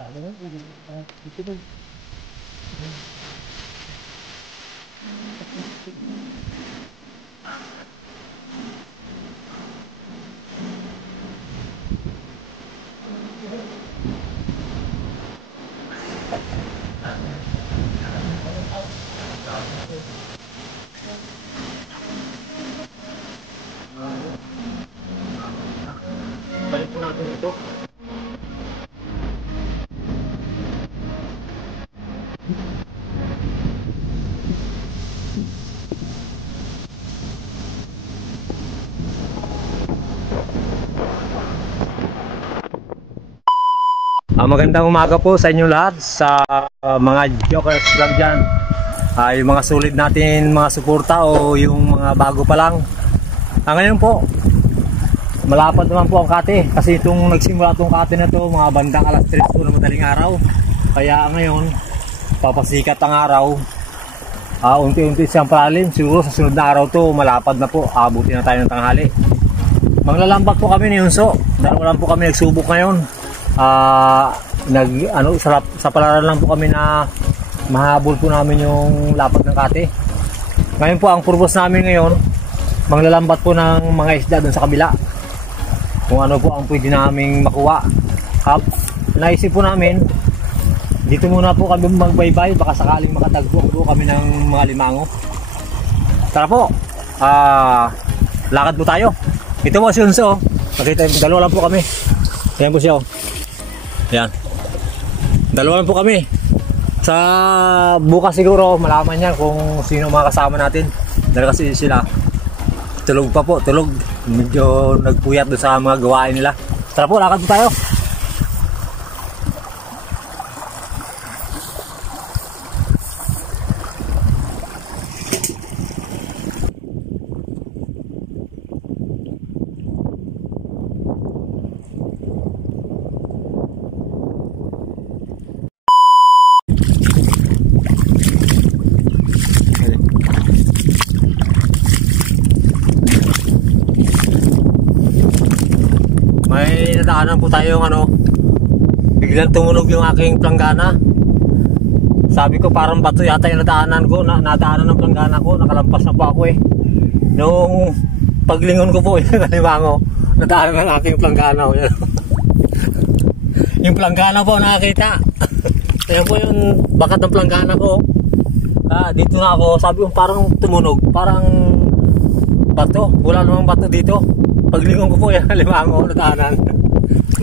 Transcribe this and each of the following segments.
Balik po natin ito. Magandang umaga po sa inyo lahat, sa mga Jokers vlog dyan. Yung mga solid natin, mga suporta o yung mga bago pa lang. Ngayon po, malapad naman po ang kate. Kasi itong nagsimula itong kate na to, mga bandang alas 3 po na madaling araw. Kaya ngayon, papasikat ang araw. Unti-unti siyang palalim. Siguro sa sunod na araw to, malapad na po. Abutin na tayo ng tanghali. Manglalambak po kami ni Yunso. Dalawa lang po kami nagsubok ngayon. Sa palaran lang po kami na mahabol po namin yung lapad ng kate. Ngayon po ang purpose namin ngayon, manglalambat po ng mga isda dun sa kabila. Kung ano po ang pwede naming makuha. Naisip po namin, dito muna po kami magbaybay, baka sakaling makatagpo po kami ng mga limango. Tara po, lakad po tayo. Ito po si Yunso, nakita, dalawa lang po kami. Ayan po siya. Yan. Dalawa lang po kami. Sa bukas siguro malaman niya kung sino mga kasama natin. Dahil kasi sila tulog pa po, tulog. Medyo nagpuyat doon sa mga gawain nila. Tara po, lakad po tayo. May nadaanan po tayong biglang tumunog yung aking planggana. Sabi ko parang bato yata yung nadaanan ko, nadaanan ng planggana ko, nakalampas na po ako eh. Nung paglingon ko po yung kalimango, nadaanan ng aking planggana. Yung planggana po nakakita. Ayan po yung bakat ng planggana ko. Dito na ako, sabi ko parang tumunog, parang bato, wala namang bato dito. Paglingon ko po yan, limango, nadaanan.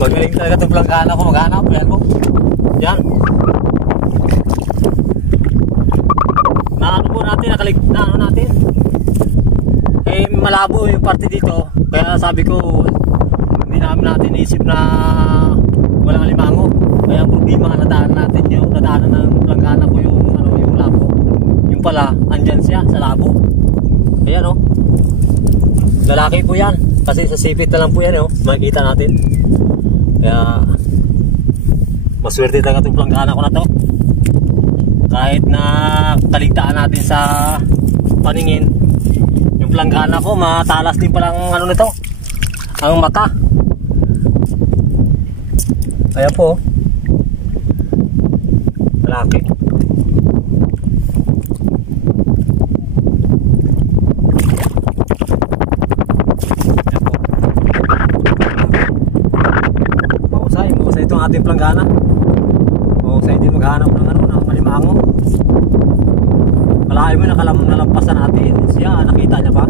Magaling talaga itong planggana ko, maghanap. Yan po. Yan. Naano po natin, naano natin. Eh, malabo yung parte dito. Kaya sabi ko, hindi natin isip na walang limango. Kaya ang problema, nadaanan natin yung nadaanan ng planggana ko yung labo. Yung pala, andyan siya sa labo. Ayan o. Lalaki po yan. Kasi sa sipit na lang po yan, makikita natin. Kaya maswerte talaga itong planggana ko na to. Kahit na kaligtaan natin sa paningin, yung planggana ko matalas din palang nito, ang mata. Kaya po, malaki. Ating planggana. Sa hindi maghanap ng malimango. Malayo mo nalampasan natin. Siya, nakita niya pa.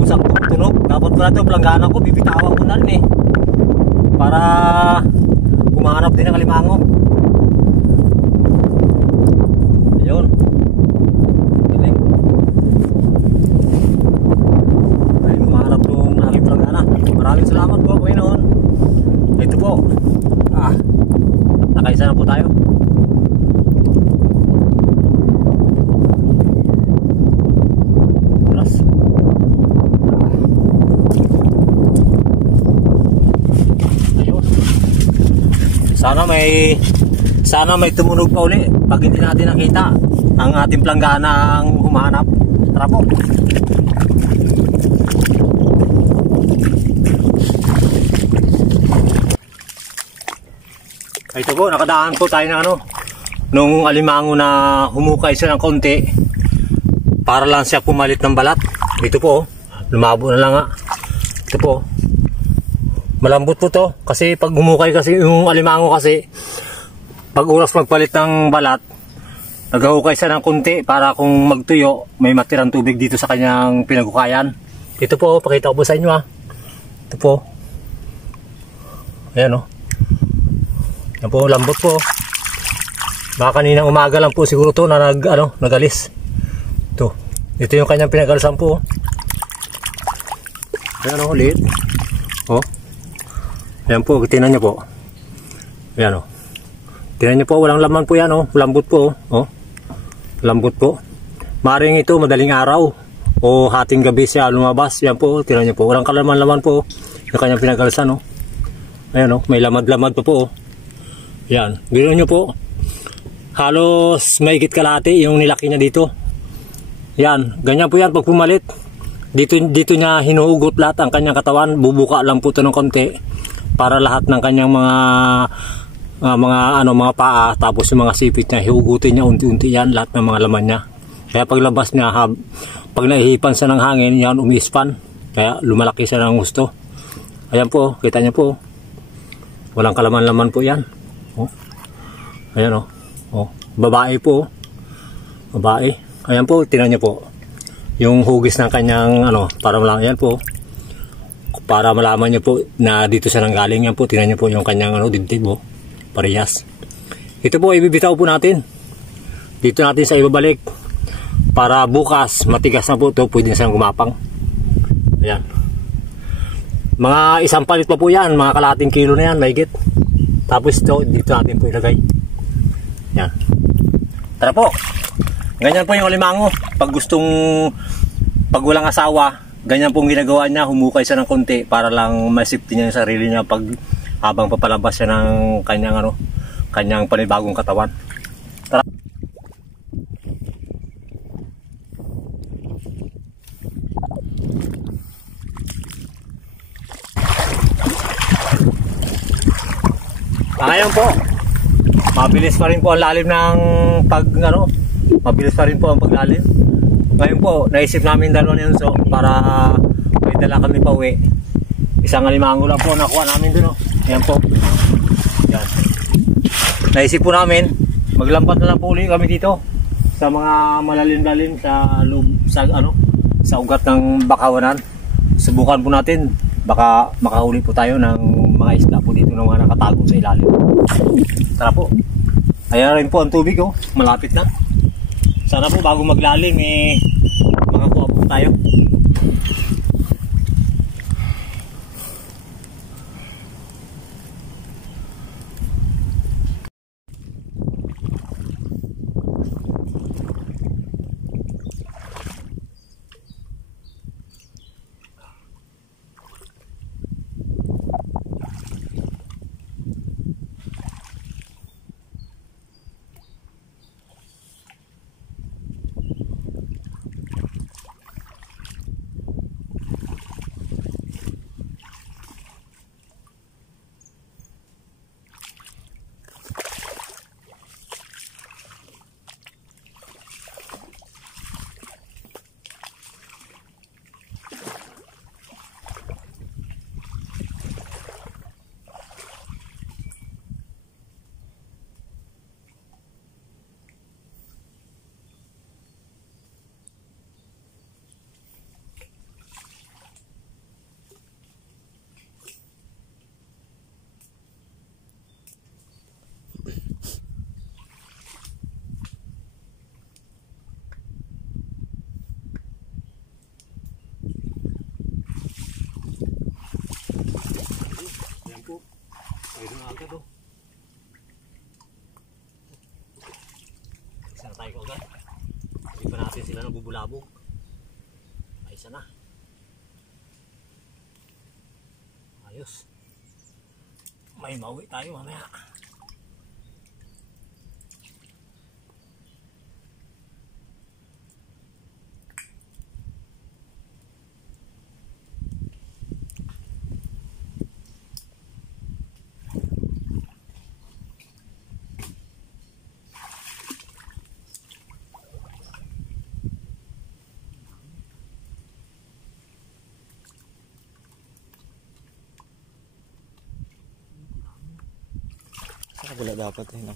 Usang tunog. Dapat pala ito planggana ko, bibitawan ko na rin para kumahanap din ng kalimango. Ayun. Galing. Ay, kumahanap ng aking planggana. Maraming salamat po, Panginoon. Ito po. Nakaisa na po tayo. Plus. Ayun. Sana may tumunog pa uli pag hindi natin nakita ang ating planggana ang humahanap. Tara po. Ito po, nakadaan po tayo ng nung alimango na humukay siya ng konti para lang siya pumalit ng balat. Ito po, lumabo na lang nga. Ito po, malambot po to kasi pag humukay kasi yung alimango kasi pag oras magpalit ng balat, naghahukay siya ng konti para kung magtuyo may matirang tubig dito sa kanyang pinaghukayan. Ito po, pakita ko po sa inyo Ito po, ayan yan po, lambot po. Baka kaninang umaga lang po siguro to na nagalis. Ito yung kanyang pinagalisan po. Ayan liit. Ayan po, tinan nyo po. Ayan tinan nyo po, walang laman po yan lambot po lambot po. Maring ito madaling araw o hating gabi siya lumabas. Yan po, tinan nyo po, walang kalaman-laman po yung kanyang pinagalisan Ayan may lamad-lamad pa po Yan, ganoon nyo po. Halos mahigit kalahati yung nilaki niya dito. Yan, ganyan po yan pag pumalit. Dito niya hinuhugot lahat ang kanyang katawan. Bubuka lang po ito ng konti para lahat ng kanyang mga paa, tapos yung mga sipit niya, hihugutin niya unti-unti yan, lahat ng mga laman niya. Kaya paglabas niya, pag naihipan siya ng hangin, yan umispan. Kaya lumalaki siya ng gusto. Ayan po, kita niyo po. Walang kalaman-laman po yan. Ayan babae po. Babae. Ayan po, tinan niyo po. Yung hugis ng kanyang para malaman yan po. Para malaman niyo po na dito siya nanggaling. Yan po, tinan niyo po yung kanyang dibdib parehas. Ito po, ibibitaw po natin. Dito natin sa ibabalik. Para bukas, matigas na po ito. Pwede na siyang gumapang. Ayan. Mga isang palit pa po yan. Mga kalating kilo na yan, mahigit. Tapos ito, dito natin po ilagay. Yan. Tara po. Ganyan po yung alimango. Pag walang asawa, ganyan pong ginagawa niya. Humukay siya ng konti para lang masipti niya yung sarili niya habang papalabas siya ng kanyang panibagong katawan. Tara. Ngayon po, mabilis pa rin po ang lalim ng mabilis pa rin po ang paglalim. Ngayon po, naisip namin dalawa ni Unso para may dala kami pa uwi. Isang alimango lang po nakuha namin dun Ayan po. Yan. Naisip po namin, maglampat na lang po ulit kami dito sa mga malalim-lalim sa loob, sa ugat ng bakawanan. Subukan po natin, baka makahuli po tayo ng mga isda po dito ng mga nakatago sa ilalim. Tara po. Ayan rin po ang tubig malapit na. Sana po bago maglalim makakuha po tayo. Isa na tayo ko agad. Hindi pa natin sila nabubulabog. Ay, isa na. Ayos. May mauwi tayo mamaya. Wala dapat eh, no?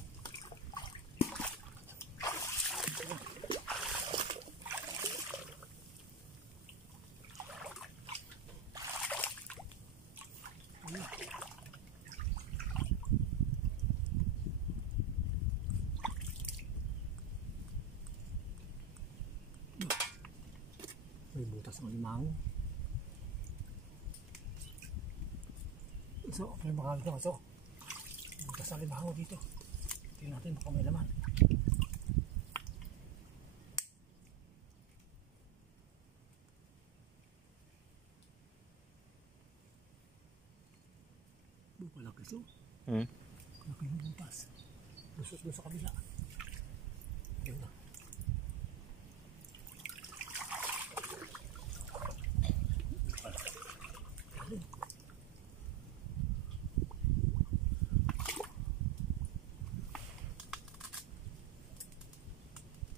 May butas ng limango. So, may makamit naman. So, butas ng limango dito. Tingnan natin baka may laman. Palaki so. Laki ng butas. Lusot doon sa kabila. Yun na.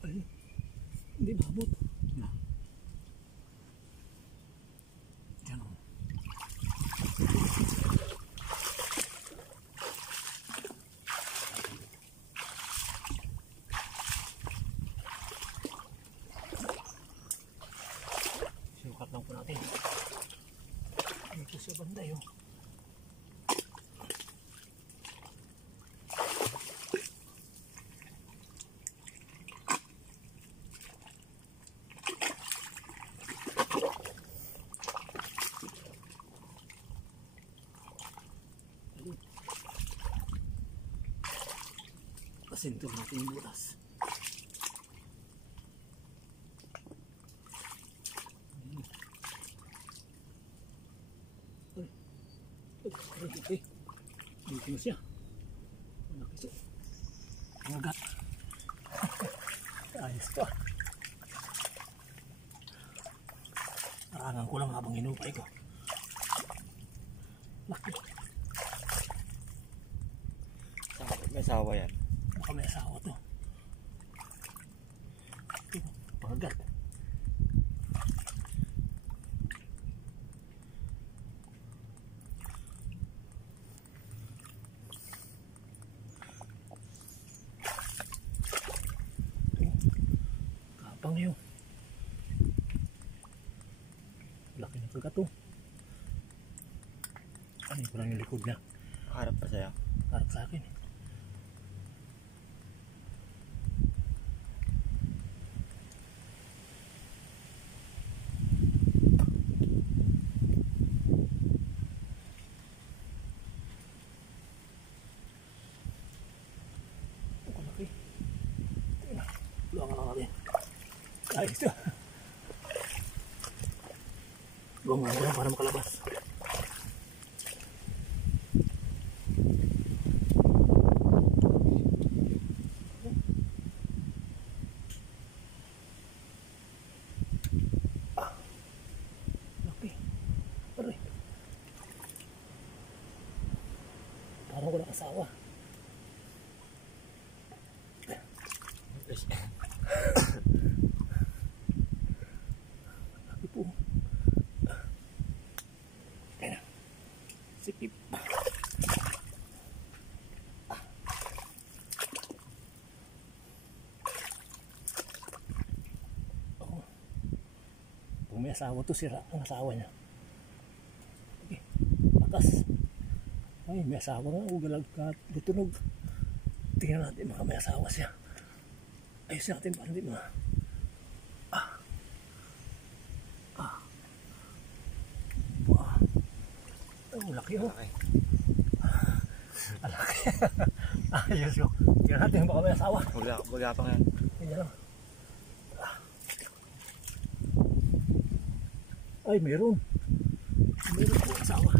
Ay, hindi maabot. Na. Diyan o. Sinukat lang po natin. Dito sa banda yun. Pasintor natin yung butas. Ay, dito na siya. Malaki siya. Ang agat. Ayos pa. Arangan ko lang habang hinupay ko. Laki. May asawa yan. Baka may asawa to. Ito, pangagat. Kapang yun. Laki na kagat to. Ano ko lang yung likod na. Harap pa sa'yo. Harap sa akin. Luangan lang natin. Ayos ito. Luangan ko lang para makalabas. Laki. Aray. Parang walang asawa. Laki po. Kaya na. Sikip. Oh. Kung may asawa to, sira ang asawa niya. Okay. Atas. Ay, may asawa nga. Ugalag ka. Dutunog. Tingnan natin baka may asawa siya. Ayos natin para hindi mga oh, laki oh. Laki. Ayos ko. Tingnan natin baka may asawa. Magapang yan. Tingnan lang. Ay, meron. Meron po asawa.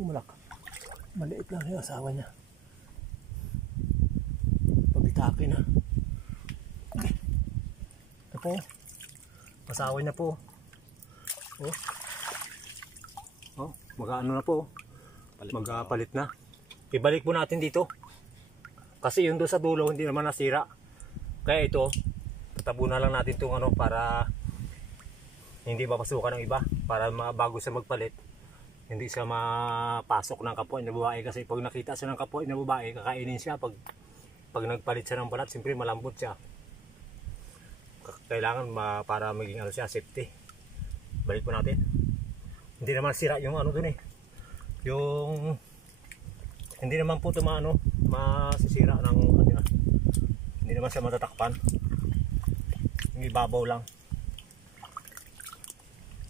Malak. Maliit lang yung asawa niya. Pabitake na. Okay. Ito po. Asawa niya po. Oh. Oh, mag-ano na po. Magpalit na. Ibalik po natin dito. Kasi yung doon sa dulo hindi naman nasira. Kaya ito, tatabo na lang natin itong ano para hindi mapasukan ng iba para bago siya magpalit hindi siya mapasok ng kapwa na babae, kasi pag nakita siya ng kapwa na babae kakainin siya. Pag nagpalit siya ng balat, siyempre malambot siya, kailangan para maging ano siya, safety. Balik po natin. Hindi naman sira yung ano dun eh, yung hindi naman po ito masisira ng ano, hindi naman siya matatakpan, yung ibabaw lang.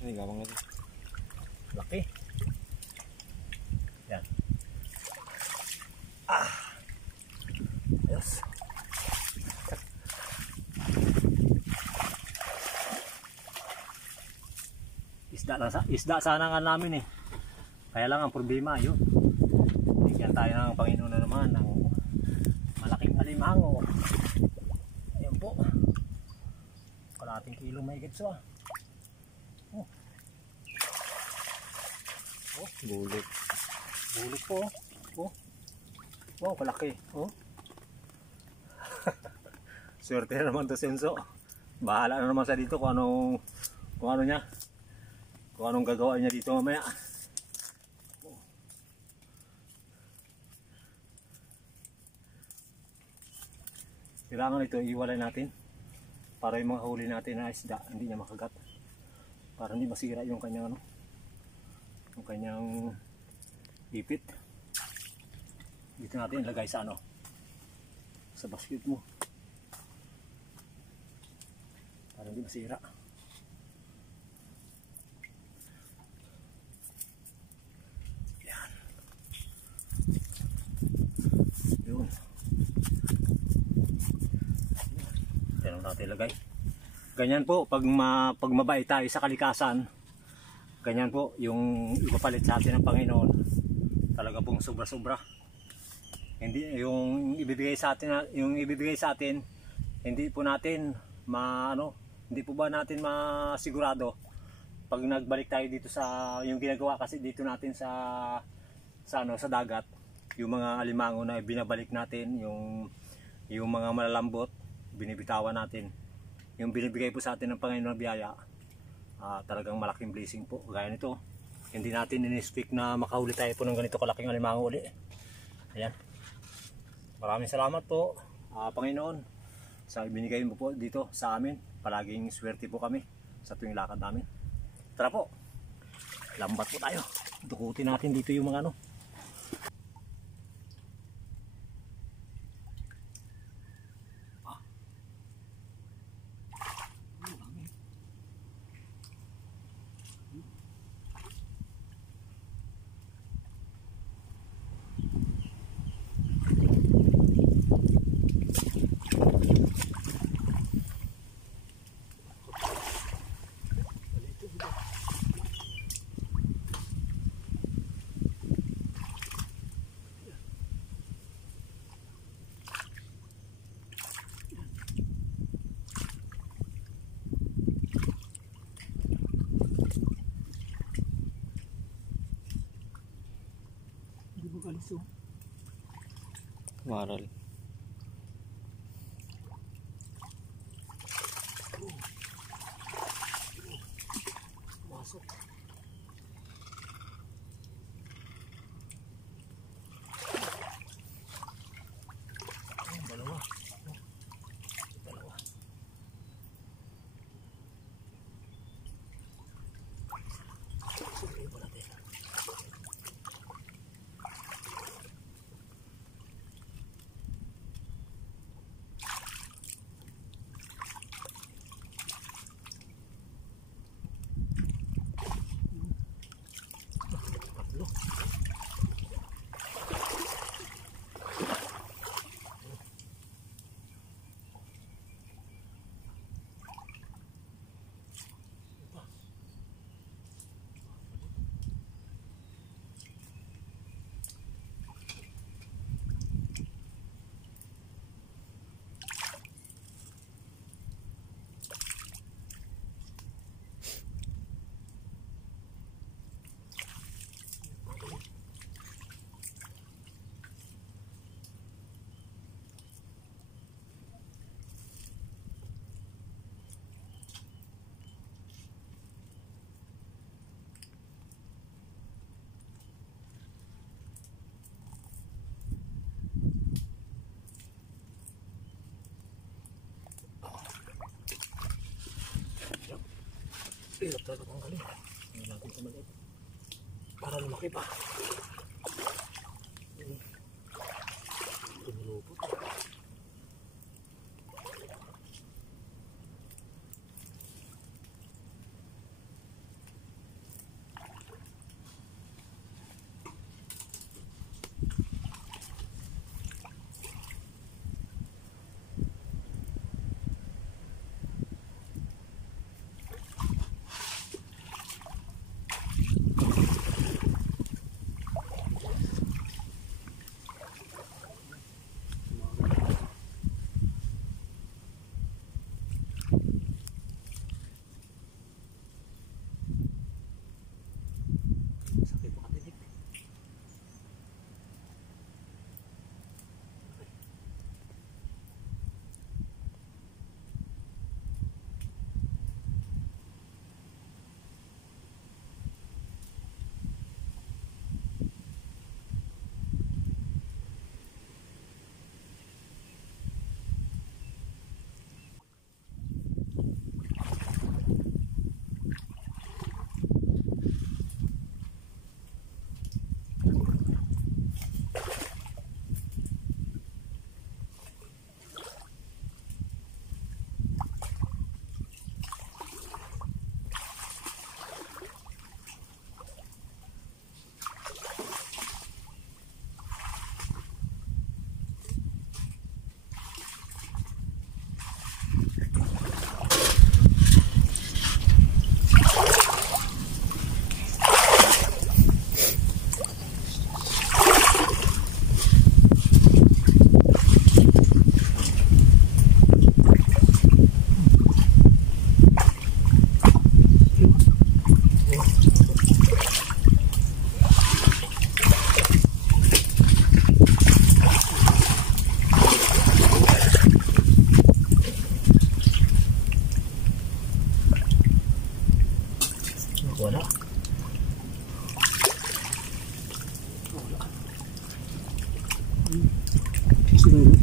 Ini gawang lagi. Laki. Yan. Ayos. Isda sana nga namin eh. Kaya lang ang problema yun. Bigyan tayo ng Panginoon na naman ng malaking alimango. Ayan po. Kalating kilo may higit siya. Oh. Oh, Bulit. bulit po. Oh. Wow, kalaki. Oh. Swerte na naman to Senso. Bahala na naman sa dito kung anong niya. Kung anong gagawa niya dito mamaya. Oh. Kailangan ito iwalay natin para yung mga huli natin na isda hindi niya makagat. Para hindi masira yung kanyang yung kanyang ipit. Dito natin ilagay sa sa basket mo para hindi masira. Yan. Yun. Yan natin ilagay. Ganyan po pag mabait tayo sa kalikasan. Ganyan po yung ipapalit sa atin ng Panginoon. Talaga pong sobra-sobra. Hindi yung ibibigay sa atin, hindi po natin hindi po ba natin masigurado pag nagbalik tayo dito sa yung ginagawa kasi dito natin sa dagat, yung mga alimango na binabalik natin, yung mga malalambot binibitawan natin. Yung binibigay po sa atin ng Panginoon na biyaya. Talagang malaking blessing po. Gaya nito, hindi natin in-expect na makahuli tayo po ng ganito kalaking alimango uli. Ayan. Maraming salamat po, Panginoon, sa ibinigay mo po dito sa amin. Palaging swerte po kami sa tuwing lakad namin. Tara po, lambat po tayo. Dukutin natin dito yung mga Maral. masuk. Dalawa. Dalawa. Subuhin pa natin. talaga tanggalin. Hindi natin ito maliit. Para lumaki pa. Tumulupot. Sakit pa katinik. Wala. Wala.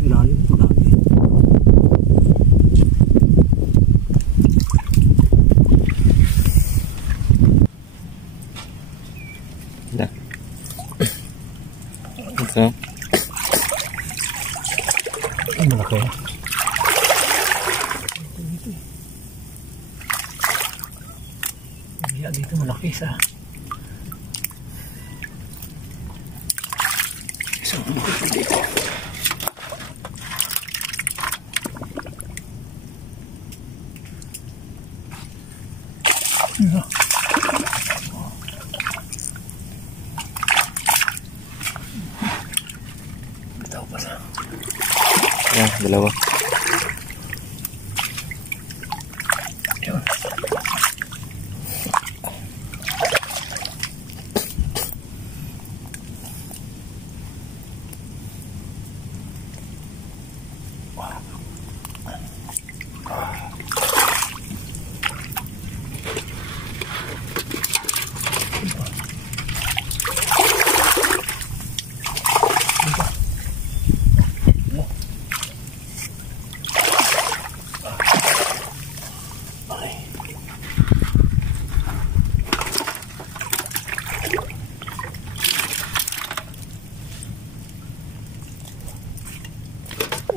Ilalim ito dati. Dah. Ito. Ay, malaki. Dito malaki sa isang malaki dito. Bitaw pa sa Yan, dalawa. yun.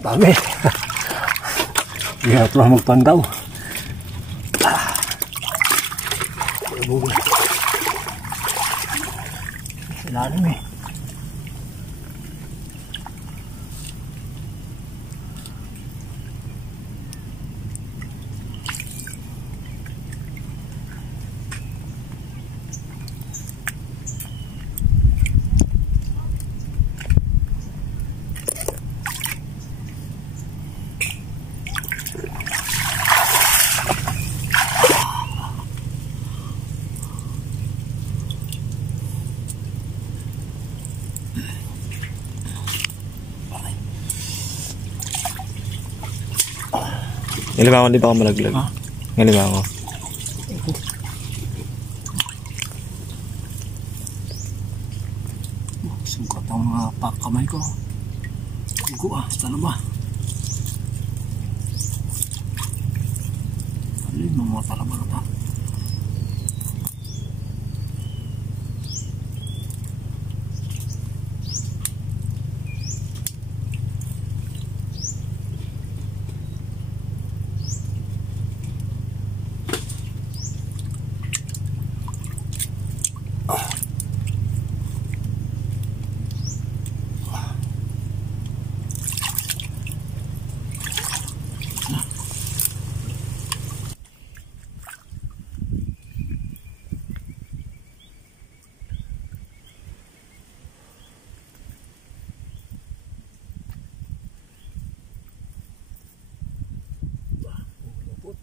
Dami. Hirap lang magpandaw. Ilalim eh. Ngalibangon, di ba ako malaglag? Ha? Ngalibangon. Sungkat ang mga kamay ko. Ugo sa talaba. Ano yung mga talaba na pa? malambot.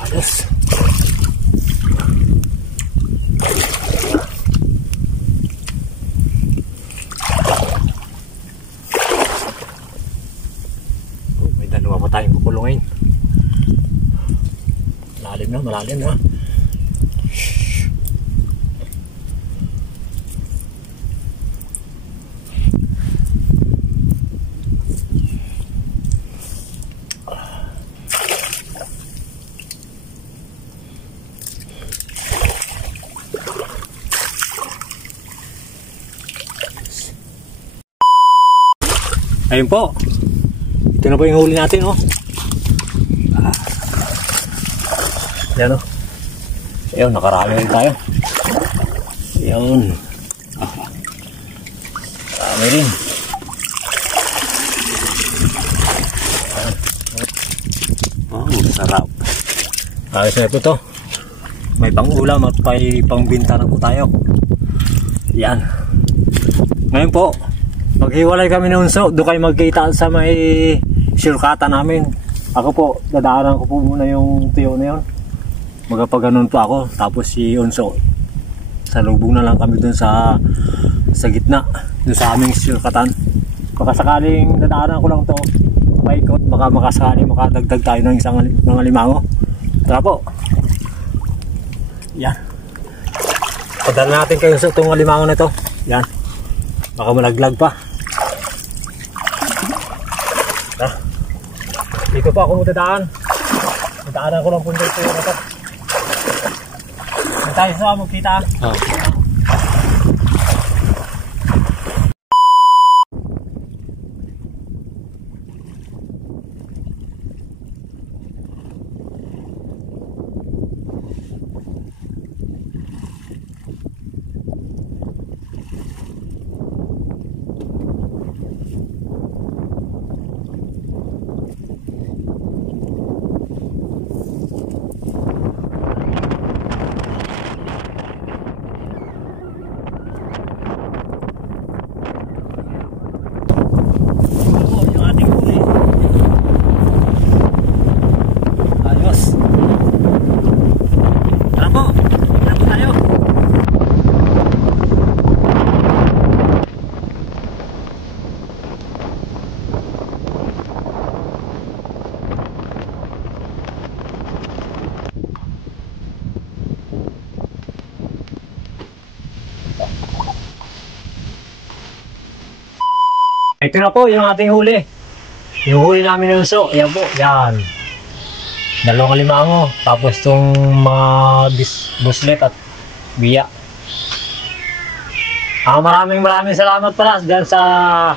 Ayos. May dalawa pa tayong kukulungin. Malalim na. Ayun po. Ito na po yung huli natin, oh. Yan, oh. Ayun, nakarami rin tayo. Ayun. Marami rin. Oh, sarap. Ayos na po to. May pang-ulam at may pang-binta na po tayo. Yan. Ngayon po, maghiwalay kami ng unso. Doon kayo magkita sa may sirkata namin. Ako po, dadaanan ko po muna yung tuyo na yun. Magpaganon po ako. Tapos si unso, salubong na lang kami doon sa gitna. Doon sa aming sirkatan. Baka sakaling dadaanan ko lang to, paikot. Baka makasakali makadagdag tayo ng isang mga limango. Tara po. Yan. Padala natin kayo sa itong limango na ito. Yan. Baka malaglag pa. Dito po ako magdadaan. Dadaanan ko lang po dito na ito. May tayo sa magkita. Oh. Ito na po yung ating huli. Yung huli namin ng uso. Yan po. Yan. Dalawang limango. Tapos itong mga buslet at biya. Maraming salamat pala dyan sa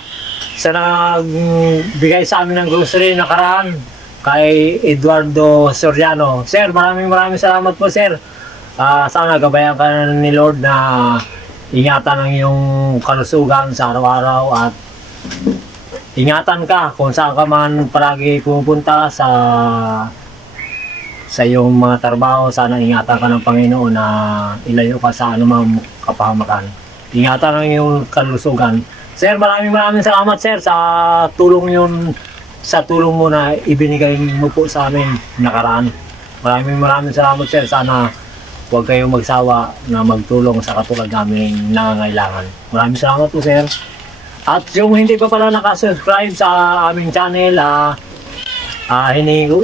nagbigay sa amin ng grocery nakaraan. Kay Eduardo Soriano. Sir, maraming salamat po, sir. Sana gabayan ka ni Lord na ingatan ang iyong kalusugan sa araw-araw at ingatan ka kung saan ka man palagi pupunta sa iyong mga trabaho. Sana ingatan ka ng Panginoon na ilayo ka sa anumang kapahamakan. Ingatan ang iyong kalusugan. Sir, maraming salamat, sir, sa tulong mo na ibinigay mo po sa amin nakaraan. Maraming salamat, sir. Sana huwag kayong magsawa na magtulong sa katulad namin nangangailangan. Maraming salamat po, sir. At yung hindi pa pala nakasubscribe sa aming channel,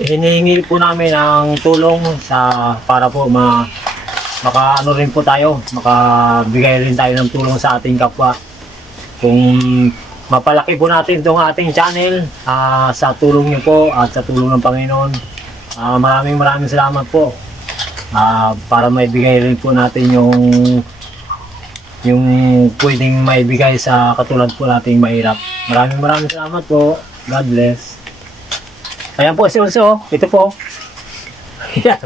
hinihingi po namin ang tulong para po makaano rin po tayo, makabigay rin tayo ng tulong sa ating kapwa. Kung mapalaki po natin itong ating channel sa tulong niyo po at sa tulong ng Panginoon, maraming salamat po para maibigay rin po natin yung pwedeng maibigay sa katulad po nating mahirap. Maraming salamat po. God bless. Ayan po si Unso. Ito po. Ayan.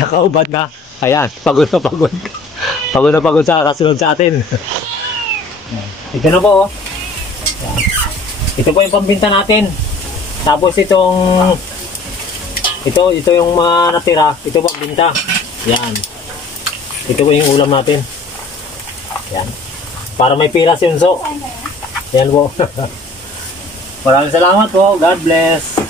Nakaubad na. Ayan. Pagod na pagod. Pagod na pagod sa kasunod sa atin. Ito na po. Ayan. Ito po yung pambinta natin. Tapos itong ito yung mga natira. Ito pambinta. Ayan. Ito po yung ulam natin. Ayan. Para may pira si Unso. Ayan po. Maraming salamat po. God bless.